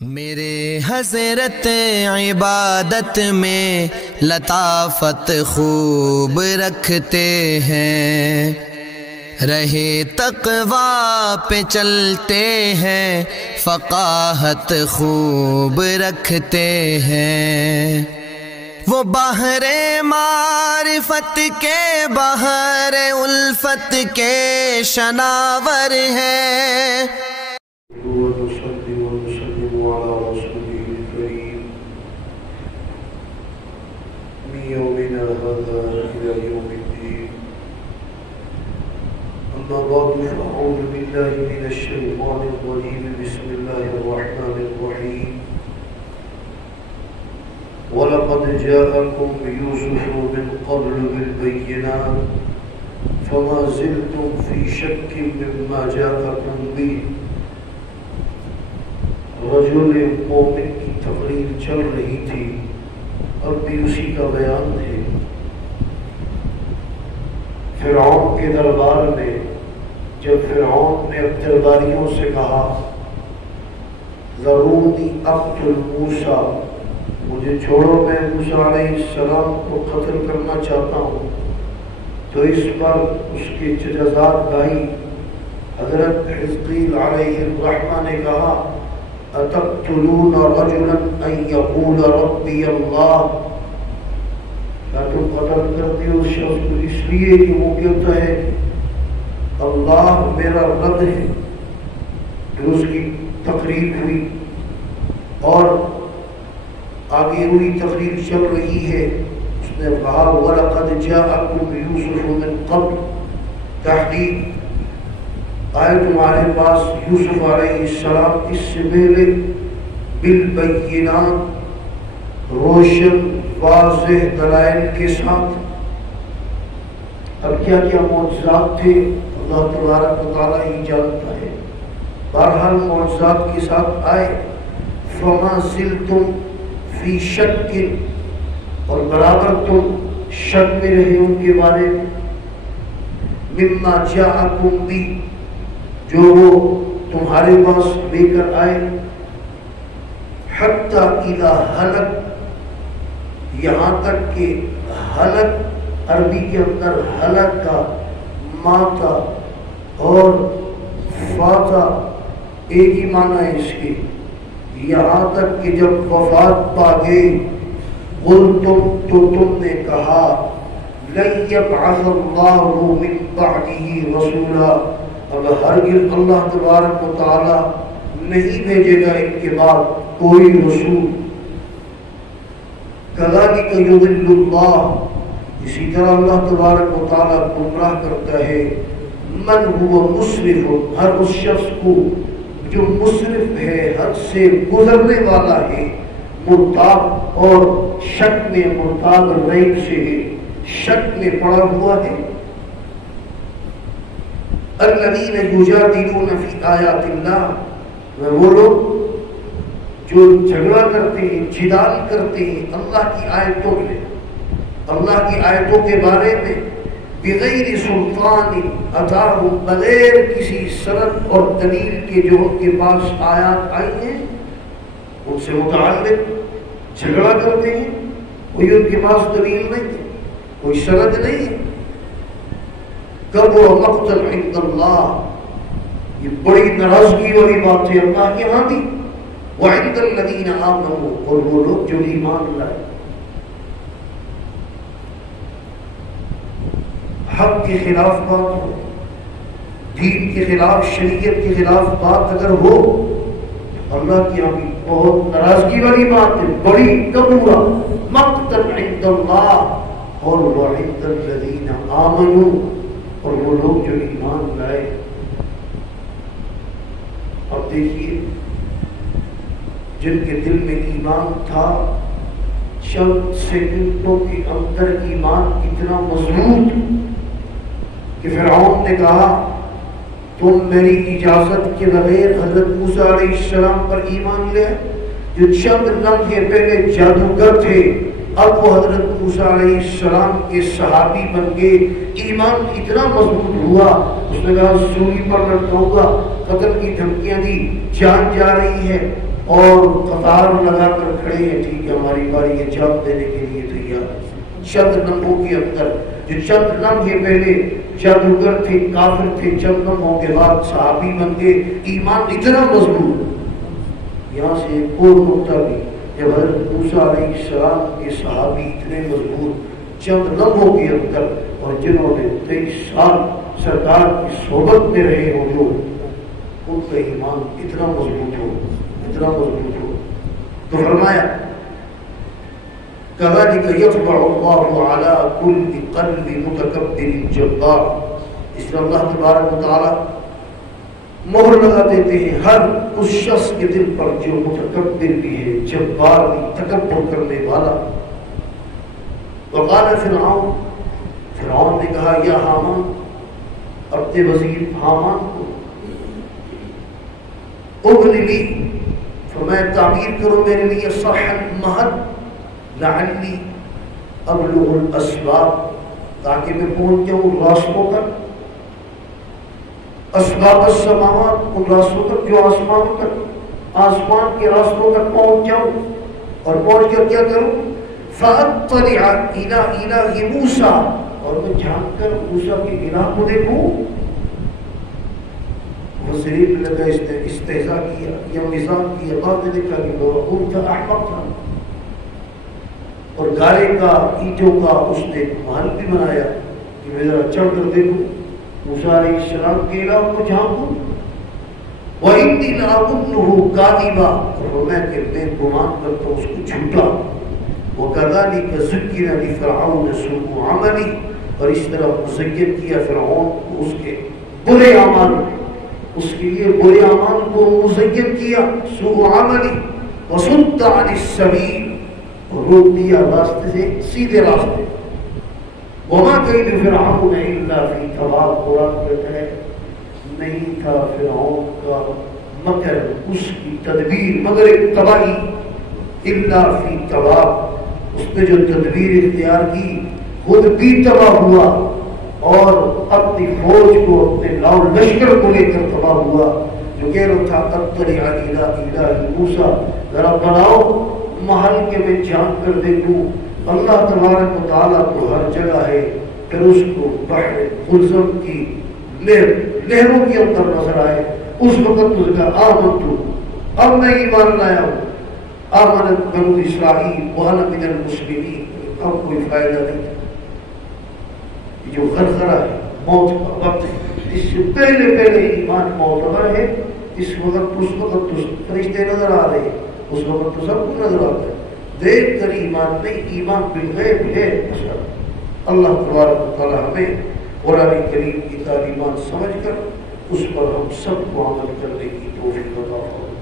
میرے حضرت عبادت میں لطافت خوب رکھتے ہیں، رہے تقویٰ پہ چلتے ہیں، فقاہت خوب رکھتے ہیں۔ وہ بحر معرفت کے بحر الفت کے شناور ہیں۔ يومنا هذا إلى يوم الدين. أما بعد فأعوذ بالله من الشيطان الرجيم. بسم الله الرحمن الرحيم. ولقد جاءكم يوسف من قبل بالبينات فما زلتم في شك مما جاءكم به. رجل مومن کی تقریر چل رہی تھی، اب بھی اسی کا بیان ہے۔ فرعون کے دربار میں جب فرعون نے اب درباریوں سے کہا ضروري اقتل موسیٰ، مجھے چھوڑو، میں موسیٰ علیہ السلام کو قتل کرنا چاہتا ہوں، تو اس پر اس کے جزات بھائی حضرت حزقیل علیہ الرحمہ نے کہا اتقتلون رجلا ان یقول ربی اللہ، کیا تم قتل کرتے ہو اس شخص کو اس لیے کہ وہ کہتا ہے اللہ میرا رب ہے؟ پھر اس کی تقریر ہوئی اور آگے ہوئی تقریر چل رہی ہے۔ اس نے کہا وَلَقَدْ جَاءَكُمْ يُوسُفُ مِنْ قَبْلُ، تحقیق آئے تمہارے پاس یوسف علیہ السلام اس سے پہلے بالبینات، روشن واضح دلائل کے ساتھ۔ اب کیا کیا معجزات تھے اللہ تبارک و تعالیٰ ہی جانتا ہے، بہرحال معجزات کے ساتھ آئے۔ فما زلتم فی شک، اور برابر تم شک میں رہے ان کے بارے میں، مما جاءکم بھی، جو وہ تمہارے پاس لے کر آئے، حتی اذا ہلک، یہاں تک کہ ہلک عربی کے اندر ہلک کا ماتا اور فاتا ایک ہی معنی ہے اس کے، یہاں تک کہ جب وفات پا گئے قلتم، تو تم نے کہا لن یبعث اللہ من بعدہ رسولا، اب ہرگز اللہ تبارک و تعالی نہیں بھیجے گا ان کے بعد کوئی رسول۔ کذالک یضل اللہ، اسی طرح اللہ تبارک و تعالی گمراہ کرتا ہے من هو مسرف، ہر اس شخص کو جو مسرف ہے، حد سے گزرنے والا ہے، مرتاب اور شک میں، مرتاب ریب سے ہے، شک میں پڑا ہوا ہے۔ الذین یجادلون فی آیات اللہ، وہ لوگ جو جھگڑا کرتے ہیں، جدال کرتے ہیں اللہ کی آیتوں میں، اللہ کی آیتوں کے بارے میں، بغیر سلطان اتاہم، بغیر کسی سند اور دلیل کے جو ان کے پاس آیات آئی ہیں ان سے متعلق جھگڑا کرتے ہیں، کوئی ان کے پاس دلیل نہیں ہے، کوئی سند نہیں ہے۔ کبر مقتا عند اللہ، یہ بڑی ناراضگی والی بات ہے اللہ کے ہاں بھی، وعند الذین آمنوا، اور وہ لوگ جو ایمان لائے۔ حق کے خلاف بات ہو، دین کے خلاف، شریعت کے خلاف بات اگر ہو، اللہ کی ہاں بھی بہت ناراضگی والی بات ہے، بڑی کبر مقتا عند اللہ، اور وعند الذین آمنوا، اور وہ لوگ جو ایمان لائے۔ اب دیکھیے جن کے دل میں ایمان تھا، چند سیکنڈوں کے اندر ایمان اتنا مضبوط کہ فرعون نے کہا تم میری اجازت کے بغیر حضرت موسیٰ علیہ السلام پر ایمان لے، جو چند لمحے پہلے جادوگر تھے اب وہ حضرت موسیٰ علیہ السلام کے صحابی بن گئے۔ ایمان اتنا مضبوط ہوا، اس نے کہا سولی پر لٹکاؤں گا، قتل کی دھمکیاں دی، جان جا رہی ہے، اور قطار لگا کر کھڑے ہیں، ٹھیک ہے ہماری باری ہے، جواب دینے کے لیے تیار۔ چند لمحوں کے اندر، جو چند لمحے پہلے جادوگر تھے، کافر تھے، چند لمحوں کے بعد صحابی بن گئے، ایمان اتنا مضبوط۔ یہاں سے ایک اور نقطہ بھی، جب حضرت موسیٰ علیہ السلام کے صحابی اتنے مضبوط چند لمحوں کے اندر، اور جنہوں نے 23 سال سرکار کی صحبت میں رہے ہو، جو ان کا ایمان اتنا مضبوط ہو، اتنا مضبوط ہو، تو فرمایا كذلك يطبع الله على كل قلب متكبر جبار۔ اس طرح اللہ تبارک و تعالی مہر لگا دیتے ہیں ہر اس شخص کے دل پر جو متکبر بھی ہے، جبار بھی، تکبر کرنے والا۔ وقال فرعون، فرعون نے کہا یا حامان، اپنے وزیر حامان کو، ابن لی، فرمایا تعمیر کرو میرے لیے صرحا مہد، لعلی ابلغ الاسباب، تاکہ میں پہنچ جاؤں راستوں تک، اسباب السماوات، ان راستوں تک جو آسمان تک، آسمان کے راستوں تک پہنچ جاؤں، اور پہنچ کر کیا کروں؟ فاطلع الى الہ موسیٰ، اور میں جھانک کر موسیٰ کے الہ کو دیکھوں۔ مصریف لگا استہزاء کیا یا مزاح کیا، بعد میں دیکھا کہ وہ انت احمق تھا، اور گارے کا، اینٹوں کا اس نے محل بھی بنایا کہ میں ذرا چڑھ کر دیکھوں موسیٰ علیہ السلام کے الہ کو جھانکوں۔ وَإِنِّي لَأَظُنُّهُ كَاذِبًا، اور میں کہ میں گمان کرتا ہوں اس کو جھوٹا۔ وَكَذَلِكَ زُيِّنَ لِفِرْعَوْنَ سُوءُ عَمَلِهِ، اور اس طرح مزین کیا فرعون کو اس کے برے اعمال، اس کے لیے برے اعمال کو مزین کیا، سوء عملی، وصد عن السبیل، اور روک دیا راستے سے، سیدھے راستے۔ وما کید فرعون الا فی تباب، قرآن کہتا ہے نہیں تھا فرعون کا مکر، اس کی تدبیر مگر ایک تباہی، الا فی تباب، اس نے جو تدبیر اختیار کی خود بھی تباہ ہوا، اور اپنی فوج کو، اپنے لاؤ لشکر کو لے کر تباہ ہوا، جو کہہ رہا تھا اطلع الہ الہ موسیٰ، ذرا بناؤ محل کے میں جان کر دیکھوں۔ اللہ تبارک و تعالیٰ تو ہر جگہ ہے، پھر اس کو بحر قلزم کی لہروں کے اندر نظر آئے، اس وقت تو کہا آمنتو، اب میں ایمان لایا ہوں، آمنت بنو اسرائیل وانا من المسلمین، اب کوئی فائدہ نہیں۔ جو غرغرہ ہے، موت کا وقت ہے، اس سے پہلے پہلے ایمان معتبر ہے، اس وقت تو فرشتے نظر آ رہے ہیں، اس وقت تو سب کو نظر آتا ہے، دیکھ کر ایمان نہیں، ایمان بالغیب ہے۔ اللہ تبارک و تعالی ہمیں قرآن کریم کی تعلیمات سمجھ کر اس پر ہم سب کو عمل کرنے کی توفیق عطا فرمائے۔